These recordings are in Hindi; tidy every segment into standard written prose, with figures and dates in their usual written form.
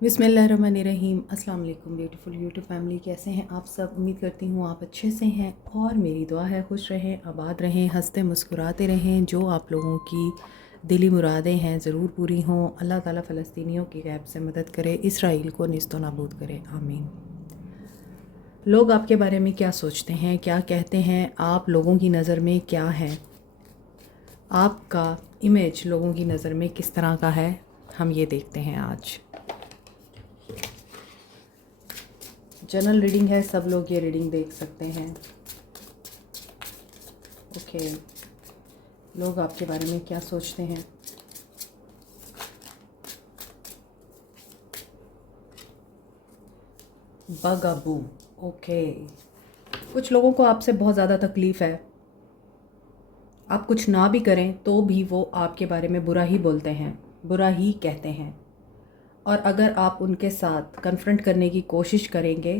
बिस्मिल्लाहिर्रहमानिर्रहीम। अस्सलाम वालेकुम ब्यूटीफुल यूट्यूब फैमिली, कैसे हैं आप सब। उम्मीद करती हूँ आप अच्छे से हैं और मेरी दुआ है खुश रहें, आबाद रहें, हंसते मुस्कुराते रहें। जो आप लोगों की दिली मुरादें हैं ज़रूर पूरी हों। अल्लाह ताला फ़लस्तीनियों की गैब से मदद करे, इसराइल को निस्तो नाबूद करे, आमीन। लोग आपके बारे में क्या सोचते हैं, क्या कहते हैं, आप लोगों की नज़र में क्या है, आपका इमेज लोगों की नज़र में किस तरह का है, हम ये देखते हैं आज। जनरल रीडिंग है, सब लोग ये रीडिंग देख सकते हैं। ओके, लोग आपके बारे में क्या सोचते हैं। बगाबू। ओके, कुछ लोगों को आपसे बहुत ज़्यादा तकलीफ़ है। आप कुछ ना भी करें तो भी वो आपके बारे में बुरा ही बोलते हैं, बुरा ही कहते हैं। और अगर आप उनके साथ कन्फ्रंट करने की कोशिश करेंगे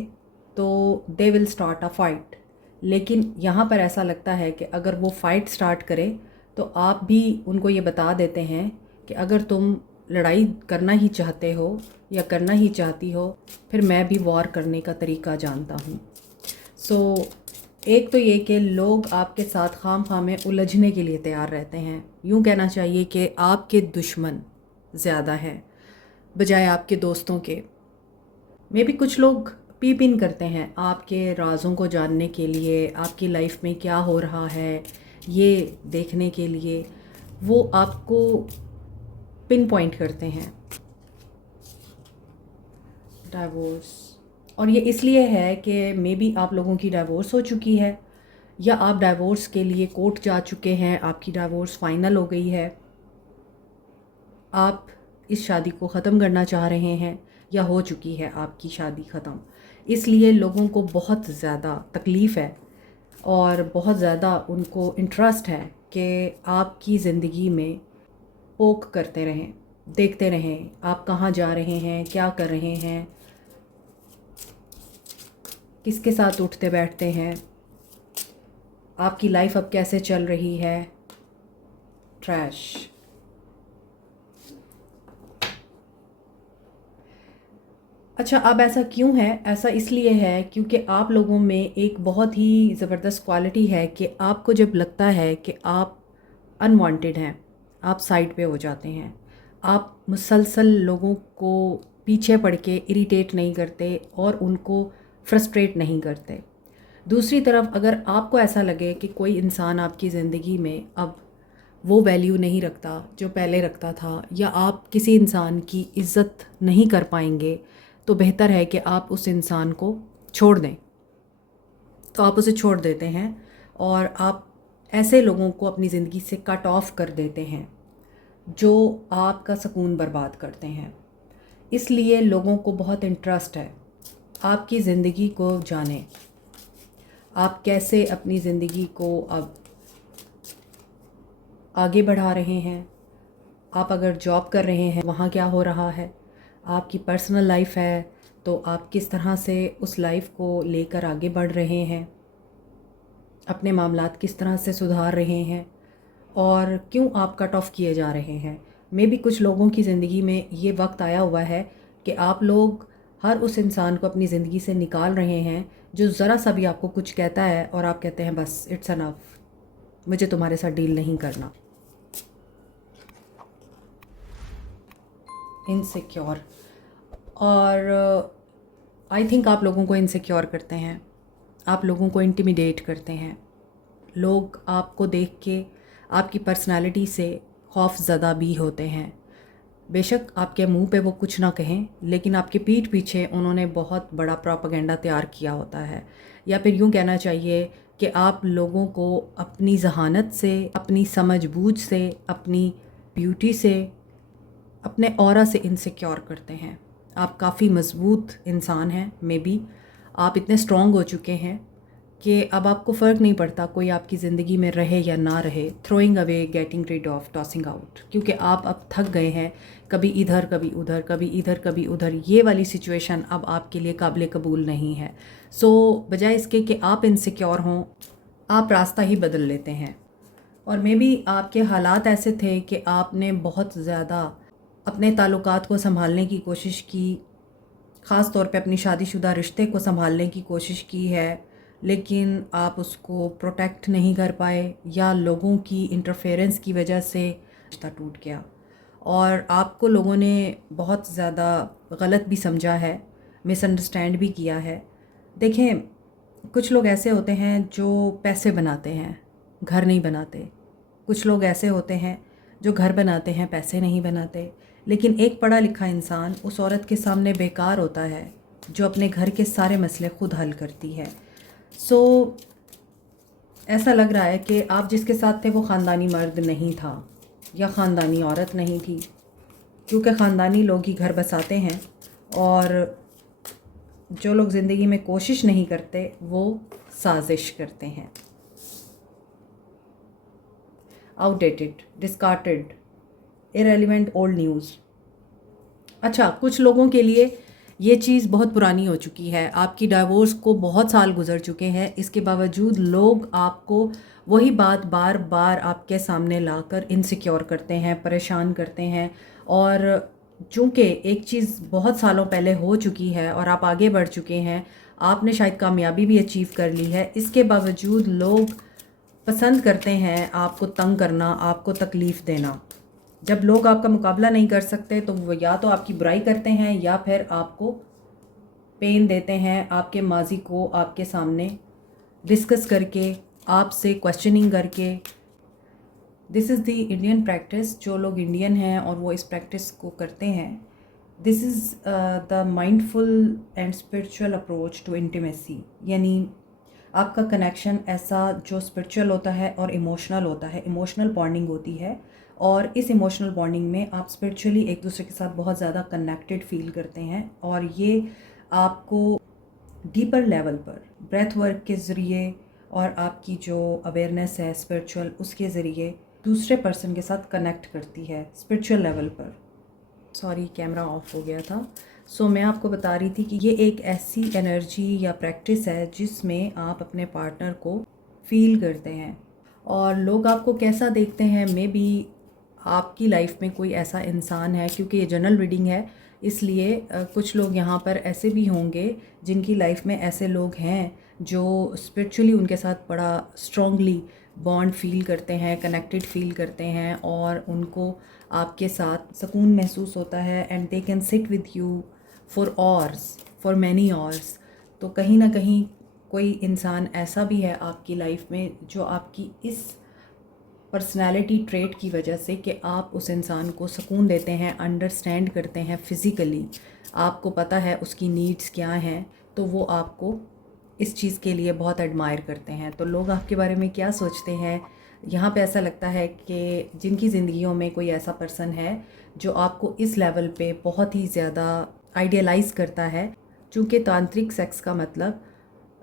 तो they will start a fight. लेकिन यहाँ पर ऐसा लगता है कि अगर वो फ़ाइट स्टार्ट करें तो आप भी उनको ये बता देते हैं कि अगर तुम लड़ाई करना ही चाहते हो या करना ही चाहती हो, फिर मैं भी वॉर करने का तरीका जानता हूँ। एक तो ये कि लोग आपके साथ खाम में उलझने के लिए तैयार रहते हैं। यूँ कहना चाहिए कि आपके दुश्मन ज़्यादा हैं बजाय आपके दोस्तों के। मे भी कुछ लोग पीप इन करते हैं आपके राज़ों को जानने के लिए, आपकी लाइफ में क्या हो रहा है ये देखने के लिए। वो आपको पिन पॉइंट करते हैं। डाइवोर्स, और ये इसलिए है कि मे बी आप लोगों की डाइवोर्स हो चुकी है या आप डाइवोर्स के लिए कोर्ट जा चुके हैं, आपकी डाइवोर्स फाइनल हो गई है, आप इस शादी को ख़त्म करना चाह रहे हैं या हो चुकी है आपकी शादी ख़त्म। इसलिए लोगों को बहुत ज़्यादा तकलीफ़ है और बहुत ज़्यादा उनको इंटरेस्ट है कि आपकी ज़िंदगी में पोक करते रहें, देखते रहें आप कहाँ जा रहे हैं, क्या कर रहे हैं, किसके साथ उठते बैठते हैं, आपकी लाइफ अब कैसे चल रही है। ट्रैश। अच्छा, अब ऐसा क्यों है? ऐसा इसलिए है क्योंकि आप लोगों में एक बहुत ही ज़बरदस्त क्वालिटी है कि आपको जब लगता है कि आप अनवांटेड हैं, आप साइड पे हो जाते हैं। आप मुसलसल लोगों को पीछे पड़ के इरिटेट नहीं करते और उनको फ्रस्ट्रेट नहीं करते। दूसरी तरफ अगर आपको ऐसा लगे कि कोई इंसान आपकी ज़िंदगी में अब वो वैल्यू नहीं रखता जो पहले रखता था, या आप किसी इंसान की इज़्ज़त नहीं कर पाएंगे, तो बेहतर है कि आप उस इंसान को छोड़ दें। तो आप उसे छोड़ देते हैं और आप ऐसे लोगों को अपनी ज़िंदगी से कट ऑफ कर देते हैं जो आपका सुकून बर्बाद करते हैं। इसलिए लोगों को बहुत इंटरेस्ट है आपकी ज़िंदगी को जाने, आप कैसे अपनी ज़िंदगी को अब आगे बढ़ा रहे हैं। आप अगर जॉब कर रहे हैं वहाँ क्या हो रहा है, आपकी पर्सनल लाइफ है तो आप किस तरह से उस लाइफ को लेकर आगे बढ़ रहे हैं, अपने मामलात किस तरह से सुधार रहे हैं और क्यों आप कट ऑफ किए जा रहे हैं। मे भी कुछ लोगों की ज़िंदगी में ये वक्त आया हुआ है कि आप लोग हर उस इंसान को अपनी ज़िंदगी से निकाल रहे हैं जो ज़रा सा भी आपको कुछ कहता है और आप कहते हैं बस इट्स अनफ, मुझे तुम्हारे साथ डील नहीं करना। इनसिक्योर, और आई थिंक आप लोगों को इनसिक्योर करते हैं, आप लोगों को इंटिमिडेट करते हैं। लोग आपको देख के आपकी पर्सनालिटी से खौफ ज़दा भी होते हैं। बेशक आपके मुंह पे वो कुछ ना कहें, लेकिन आपके पीठ पीछे उन्होंने बहुत बड़ा प्रोपेगेंडा तैयार किया होता है। या फिर यूँ कहना चाहिए कि आप लोगों को अपनी जहानत से, अपनी समझबूझ से, अपनी ब्यूटी से, अपने ऑरा से इनसिक्योर करते हैं। आप काफ़ी मज़बूत इंसान हैं, मे बी आप इतने स्ट्रॉन्ग हो चुके हैं कि अब आपको फ़र्क नहीं पड़ता कोई आपकी ज़िंदगी में रहे या ना रहे। Throwing away, getting rid of, tossing out, क्योंकि आप अब थक गए हैं। कभी इधर कभी उधर, कभी इधर कभी उधर, ये वाली सिचुएशन अब आपके लिए काबिल कबूल नहीं है। बजाय इसके कि आप इनसिक्योर हों, आप रास्ता ही बदल लेते हैं। और मे बी आपके हालात ऐसे थे कि आपने बहुत ज़्यादा अपने ताल्लुकात को संभालने की कोशिश की, ख़ास तौर पे अपनी शादीशुदा रिश्ते को संभालने की कोशिश की है, लेकिन आप उसको प्रोटेक्ट नहीं कर पाए या लोगों की इंटरफेरेंस की वजह से रिश्ता टूट गया और आपको लोगों ने बहुत ज़्यादा गलत भी समझा है, मिसअंडरस्टैंड भी किया है। देखें, कुछ लोग ऐसे होते हैं जो पैसे बनाते हैं, घर नहीं बनाते। कुछ लोग ऐसे होते हैं जो घर बनाते हैं, पैसे नहीं बनाते। लेकिन एक पढ़ा लिखा इंसान उस औरत के सामने बेकार होता है जो अपने घर के सारे मसले खुद हल करती है। सो ऐसा लग रहा है कि आप जिसके साथ थे वो ख़ानदानी मर्द नहीं था या ख़ानदानी औरत नहीं थी, क्योंकि ख़ानदानी लोग ही घर बसाते हैं और जो लोग ज़िंदगी में कोशिश नहीं करते वो साजिश करते हैं। Outdated, discarded, irrelevant old news. अच्छा, कुछ लोगों के लिए ये चीज़ बहुत पुरानी हो चुकी है, आपकी डाइवोर्स को बहुत साल गुजर चुके हैं, इसके बावजूद लोग आपको वही बात बार बार आपके सामने लाकर इनसिक्योर करते हैं, परेशान करते हैं। और चूँकि एक चीज़ बहुत सालों पहले हो चुकी है और आप आगे बढ़ चुके हैं, आपने शायद कामयाबी भी अचीव कर ली है, इसके बावजूद लोग पसंद करते हैं आपको तंग करना, आपको तकलीफ़ देना। जब लोग आपका मुकाबला नहीं कर सकते तो वो या तो आपकी बुराई करते हैं या फिर आपको पेन देते हैं, आपके माजी को आपके सामने डिस्कस करके, आपसे क्वेश्चनिंग करके। This is the Indian practice. जो लोग इंडियन हैं और वो इस प्रैक्टिस को करते हैं, this is the mindful and spiritual approach to intimacy. यानी आपका कनेक्शन ऐसा जो स्पिरिचुअल होता है और इमोशनल होता है, इमोशनल बॉन्डिंग होती है। और इस इमोशनल बॉन्डिंग में आप स्पिरिचुअली एक दूसरे के साथ बहुत ज़्यादा कनेक्टेड फील करते हैं और ये आपको डीपर लेवल पर ब्रेथ वर्क के ज़रिए और आपकी जो अवेयरनेस है स्पिरिचुअल, उसके ज़रिए दूसरे पर्सन के साथ कनेक्ट करती है स्पिरिचुअल लेवल पर। सॉरी, कैमरा ऑफ हो गया था। मैं आपको बता रही थी कि ये एक ऐसी एनर्जी या प्रैक्टिस है जिसमें आप अपने पार्टनर को फील करते हैं और लोग आपको कैसा देखते हैं, मे बी आपकी लाइफ में कोई ऐसा इंसान है, क्योंकि ये जनरल रीडिंग है इसलिए कुछ लोग यहाँ पर ऐसे भी होंगे जिनकी लाइफ में ऐसे लोग हैं जो स्पिरिचुअली उनके साथ बड़ा स्ट्रॉन्गली बॉन्ड फील करते हैं, कनेक्टेड फील करते हैं और उनको आपके साथ सुकून महसूस होता है and they can sit with you for hours, for many hours. तो कहीं ना कहीं कोई इंसान ऐसा भी है आपकी लाइफ में जो आपकी इस पर्सनैलिटी ट्रेट की वजह से कि आप उस इंसान को सुकून देते हैं, अंडरस्टैंड करते हैं फिज़िकली, आपको पता है उसकी नीड्स क्या हैं, तो वो आपको इस चीज़ के लिए बहुत एडमायर करते हैं। तो लोग आपके बारे में क्या सोचते हैं, यहाँ पे ऐसा लगता है कि जिनकी ज़िंदगियों में कोई ऐसा पर्सन है जो आपको इस लेवल पे बहुत ही ज़्यादा आइडियलाइज़ करता है। चूँकि तांत्रिक सेक्स का मतलब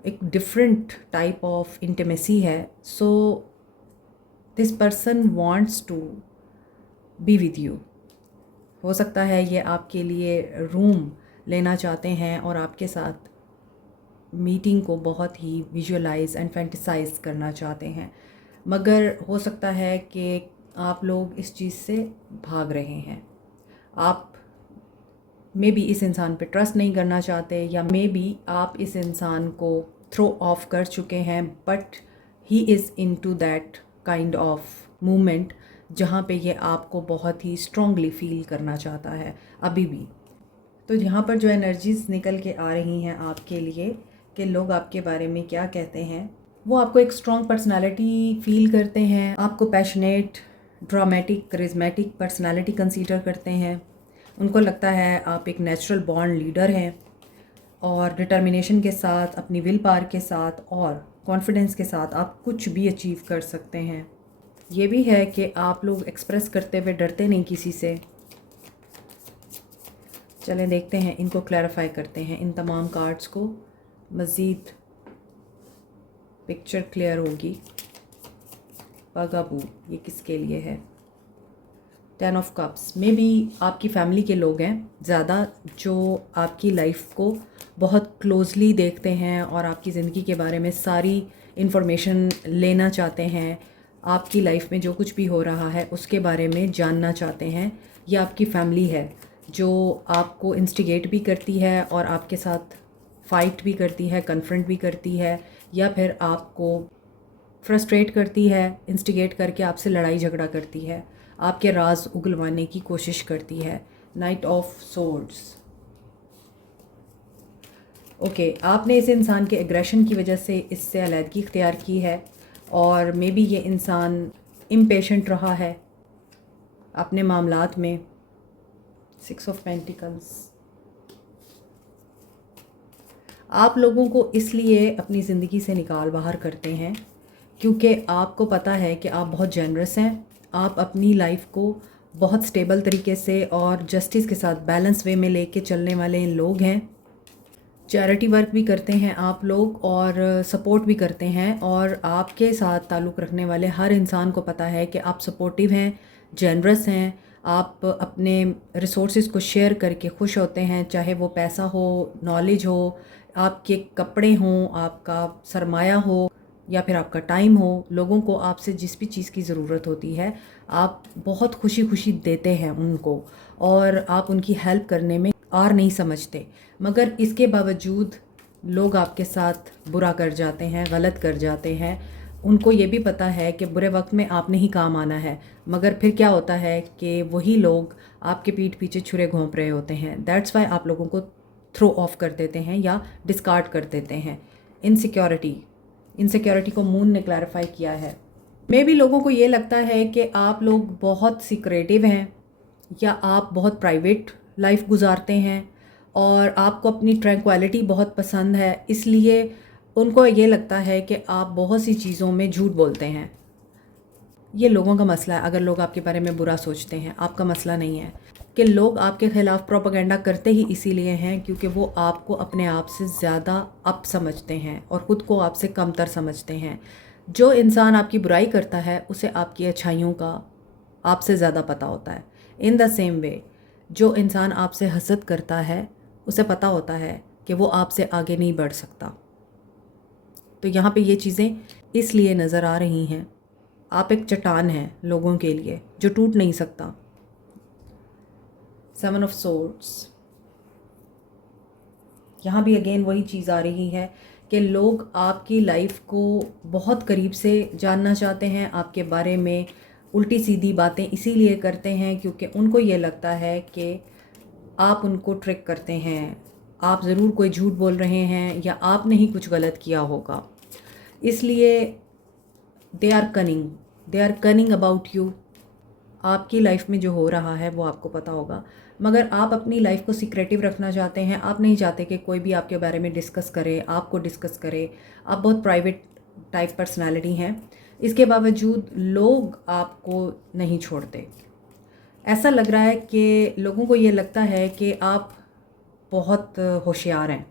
एक डिफरेंट टाइप ऑफ इंटीमेसी है, so this person wants to be with you. हो सकता है ये आपके लिए रूम लेना चाहते हैं और आपके साथ मीटिंग को बहुत ही विजुअलाइज एंड फैंटिसाइज करना चाहते हैं, मगर हो सकता है कि आप लोग इस चीज़ से भाग रहे हैं। आप मे बी इस इंसान पे ट्रस्ट नहीं करना चाहते या मे बी आप इस इंसान को थ्रो ऑफ कर चुके हैं, but he is into that kind of movement जहाँ पे ये आपको बहुत ही स्ट्रॉन्गली फील करना चाहता है अभी भी। तो यहाँ पर जो एनर्जीज़ निकल के आ रही हैं आपके लिए कि लोग आपके बारे में क्या कहते हैं, वो आपको एक स्ट्रॉन्ग पर्सनालिटी फील करते हैं, आपको passionate, dramatic, charismatic personality consider करते हैं। उनको लगता है आप एक नेचुरल बॉर्न लीडर हैं और डिटर्मिनेशन के साथ, अपनी विल पावर के साथ और कॉन्फिडेंस के साथ आप कुछ भी अचीव कर सकते हैं। ये भी है कि आप लोग एक्सप्रेस करते हुए डरते नहीं किसी से। चलें देखते हैं, इनको क्लैरिफाई करते हैं, इन तमाम कार्ड्स को मज़ीद पिक्चर क्लियर होगी। बागाबू, ये किसके लिए है? 10 ऑफ कप्स, में भी आपकी फैमिली के लोग हैं ज़्यादा जो आपकी लाइफ को बहुत क्लोज़ली देखते हैं और आपकी ज़िंदगी के बारे में सारी इन्फॉर्मेशन लेना चाहते हैं, आपकी लाइफ में जो कुछ भी हो रहा है उसके बारे में जानना चाहते हैं। ये आपकी फैमिली है जो आपको इंस्टिगेट भी करती है और आपके साथ फ़ाइट भी करती है, कन्फ्रंट भी करती है, या फिर आपको फ्रस्ट्रेट करती है, इंस्टिगेट करके आपसे लड़ाई झगड़ा करती है, आपके राज उगलवाने की कोशिश करती है। Night of swords. ओके, आपने इस इंसान के एग्रेशन की वजह से इससे अलहदगी इख्तियार की है और मे बी ये इंसान इम्पेशेंट रहा है अपने मामलात में। 6 ऑफ पेंटिकल्स। आप लोगों को इसलिए अपनी ज़िंदगी से निकाल बाहर करते हैं क्योंकि आपको पता है कि आप बहुत जेनरस हैं, आप अपनी लाइफ को बहुत स्टेबल तरीके से और जस्टिस के साथ बैलेंस वे में लेके चलने वाले लोग हैं। चैरिटी वर्क भी करते हैं आप लोग और सपोर्ट भी करते हैं, और आपके साथ ताल्लुक़ रखने वाले हर इंसान को पता है कि आप सपोर्टिव हैं, जेनरस हैं, आप अपने रिसोर्सेज को शेयर करके खुश होते हैं, चाहे वो पैसा हो, नॉलेज हो, आपके कपड़े हों, आपका सरमाया हो या फिर आपका टाइम हो। लोगों को आपसे जिस भी चीज़ की ज़रूरत होती है आप बहुत खुशी खुशी देते हैं उनको, और आप उनकी हेल्प करने में आर नहीं समझते। मगर इसके बावजूद लोग आपके साथ बुरा कर जाते हैं, गलत कर जाते हैं। उनको ये भी पता है कि बुरे वक्त में आपने ही काम आना है, मगर फिर क्या होता है कि वही लोग आपके पीठ पीछे छुरे घोंप रहे होते हैं। दैट्स वाई आप लोगों को थ्रो ऑफ कर देते हैं या डिस्कार्ड कर देते हैं। इनसिक्योरिटी को मून ने क्लैरिफाई किया है। मे भी लोगों को ये लगता है कि आप लोग बहुत सीक्रेटिव हैं या आप बहुत प्राइवेट लाइफ गुजारते हैं और आपको अपनी ट्रैंक्विलिटी बहुत पसंद है, इसलिए उनको ये लगता है कि आप बहुत सी चीज़ों में झूठ बोलते हैं। ये लोगों का मसला है। अगर लोग आपके बारे में बुरा सोचते हैं, आपका मसला नहीं है। कि लोग आपके ख़िलाफ़ प्रोपेगेंडा करते ही इसीलिए हैं क्योंकि वो आपको अपने आप से ज़्यादा अप समझते हैं और ख़ुद को आपसे कमतर समझते हैं। जो इंसान आपकी बुराई करता है उसे आपकी अच्छाइयों का आपसे ज़्यादा पता होता है। इन द सेम वे जो इंसान आपसे हसद करता है उसे पता होता है कि वो आपसे आगे नहीं बढ़ सकता। तो यहाँ पे ये चीज़ें इसलिए नज़र आ रही हैं। आप एक चट्टान हैं लोगों के लिए जो टूट नहीं सकता। 7 ऑफ सोर्ड्स। यहाँ भी अगेन वही चीज़ आ रही है कि लोग आपकी लाइफ को बहुत करीब से जानना चाहते हैं, आपके बारे में उल्टी सीधी बातें इसीलिए करते हैं क्योंकि उनको ये लगता है कि आप उनको ट्रिक करते हैं, आप ज़रूर कोई झूठ बोल रहे हैं या आपने ही कुछ गलत किया होगा। इसलिए they are cunning about you. आपकी लाइफ में जो हो रहा है वो आपको पता होगा, मगर आप अपनी लाइफ को सीक्रेटिव रखना चाहते हैं। आप नहीं चाहते कि कोई भी आपके बारे में डिस्कस करे, आपको डिस्कस करे। आप बहुत प्राइवेट टाइप पर्सनालिटी हैं, इसके बावजूद लोग आपको नहीं छोड़ते। ऐसा लग रहा है कि लोगों को ये लगता है कि आप बहुत होशियार हैं,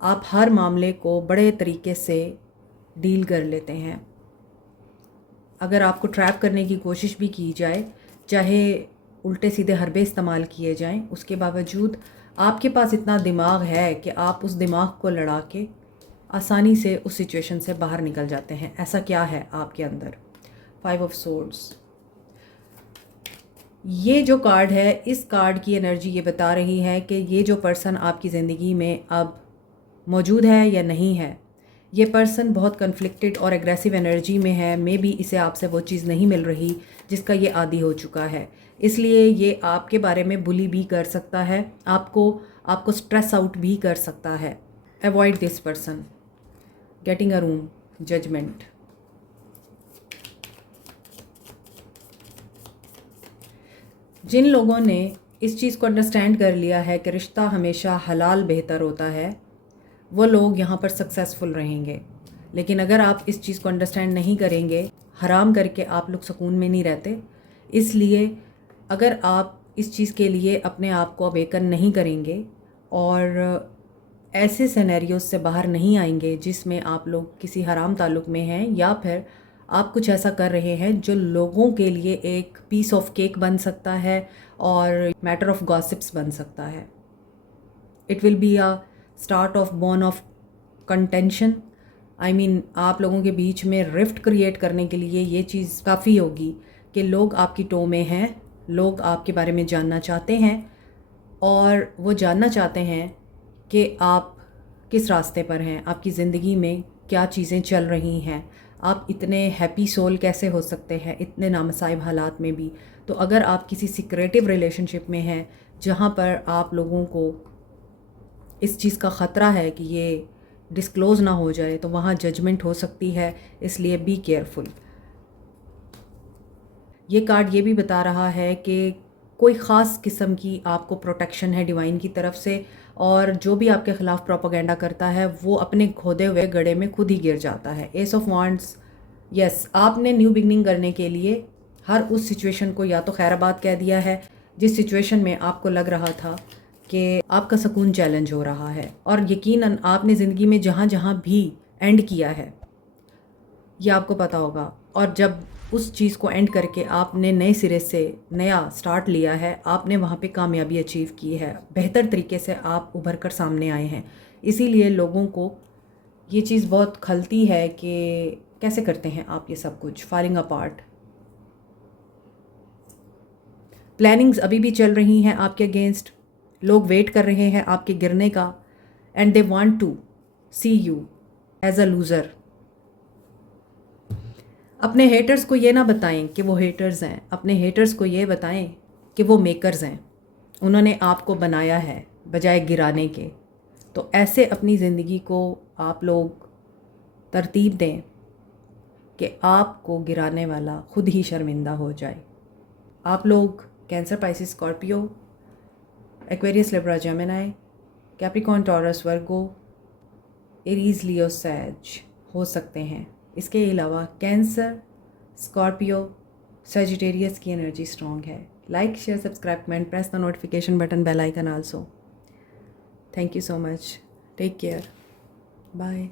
आप हर मामले को बड़े तरीके से डील कर लेते हैं। अगर आपको ट्रैप करने की कोशिश भी की जाए, चाहे उल्टे सीधे हरबे इस्तेमाल किए जाएं, उसके बावजूद आपके पास इतना दिमाग है कि आप उस दिमाग को लड़ा के आसानी से उस सिचुएशन से बाहर निकल जाते हैं। ऐसा क्या है आपके अंदर? 5 ऑफ सोर्ड्स। ये जो कार्ड है, इस कार्ड की एनर्जी ये बता रही है कि ये जो पर्सन आपकी ज़िंदगी में अब मौजूद है या नहीं है, ये पर्सन बहुत कन्फ्लिक्टेड और एग्रेसिव एनर्जी में है। मे बी इसे आपसे वो चीज़ नहीं मिल रही जिसका ये आदी हो चुका है, इसलिए ये आपके बारे में बुली भी कर सकता है, आपको स्ट्रेस आउट भी कर सकता है। Avoid this person. Getting a room. Judgement. जिन लोगों ने इस चीज़ को अंडरस्टैंड कर लिया है कि रिश्ता हमेशा हलाल बेहतर होता है, वो लोग यहाँ पर सक्सेसफुल रहेंगे। लेकिन अगर आप इस चीज़ को अंडरस्टैंड नहीं करेंगे, हराम करके आप लोग सुकून में नहीं रहते। इसलिए अगर आप इस चीज़ के लिए अपने आप को अवेकन नहीं करेंगे और ऐसे सिनेरियोज से बाहर नहीं आएंगे जिसमें आप लोग किसी हराम ताल्लुक़ में हैं या फिर आप कुछ ऐसा कर रहे हैं जो लोगों के लिए एक पीस ऑफ केक बन सकता है और मैटर ऑफ गॉसिप्स बन सकता है। It will be a start of born of contention. आप लोगों के बीच में रिफ्ट क्रिएट करने के लिए ये चीज़ काफ़ी होगी कि लोग आपकी टो में हैं लोग आपके बारे में जानना चाहते हैं और वो जानना चाहते हैं कि आप किस रास्ते पर हैं, आपकी ज़िंदगी में क्या चीज़ें चल रही हैं, आप इतने हैप्पी सोल कैसे हो सकते हैं इतने नामसाइब हालात में भी। तो अगर आप किसी सिक्रेटिव रिलेशनशिप में हैं जहाँ पर आप लोगों को इस चीज़ का ख़तरा है कि ये डिस्क्लोज़ ना हो जाए, तो वहाँ जजमेंट हो सकती है, इसलिए बी केयरफुल। ये कार्ड ये भी बता रहा है कि कोई ख़ास किस्म की आपको प्रोटेक्शन है डिवाइन की तरफ से, और जो भी आपके ख़िलाफ़ प्रोपेगेंडा करता है वो अपने खोदे हुए गड्ढे में खुद ही गिर जाता है। एस ऑफ वांड्स, यस, आपने न्यू बिगनिंग करने के लिए हर उस सिचुएशन को या तो खैराबाद कह दिया है जिस सिचुएशन में आपको लग रहा था कि आपका सुकून चैलेंज हो रहा है, और यकीनन आपने ज़िंदगी में जहाँ जहाँ भी एंड किया है ये आपको पता होगा, और जब उस चीज़ को एंड करके आपने नए सिरे से नया स्टार्ट लिया है, आपने वहाँ पे कामयाबी अचीव की है, बेहतर तरीके से आप उभर कर सामने आए हैं। इसीलिए लोगों को ये चीज़ बहुत खलती है कि कैसे करते हैं आप ये सब कुछ, फॉलिंग अपार्ट। प्लानिंग्स अभी भी चल रही हैं आपके अगेंस्ट, लोग वेट कर रहे हैं आपके गिरने का, and they want to see you as a loser. अपने हेटर्स को ये ना बताएं कि वो हेटर्स हैं, अपने हेटर्स को ये बताएं कि वो मेकर्स हैं, उन्होंने आपको बनाया है बजाय गिराने के। तो ऐसे अपनी ज़िंदगी को आप लोग तरतीब दें कि आपको गिराने वाला खुद ही शर्मिंदा हो जाए। आप लोग cancer, pisces, scorpio, aquarius, libra, gemini, capricorn, taurus, virgo, aries, leo, sage हो सकते हैं। इसके अलावा कैंसर, स्कॉर्पियो, सजिटेरियस की एनर्जी स्ट्रॉन्ग है। Like, share, subscribe, comment, press the notification button, bell icon also. Thank you so much, take care, bye.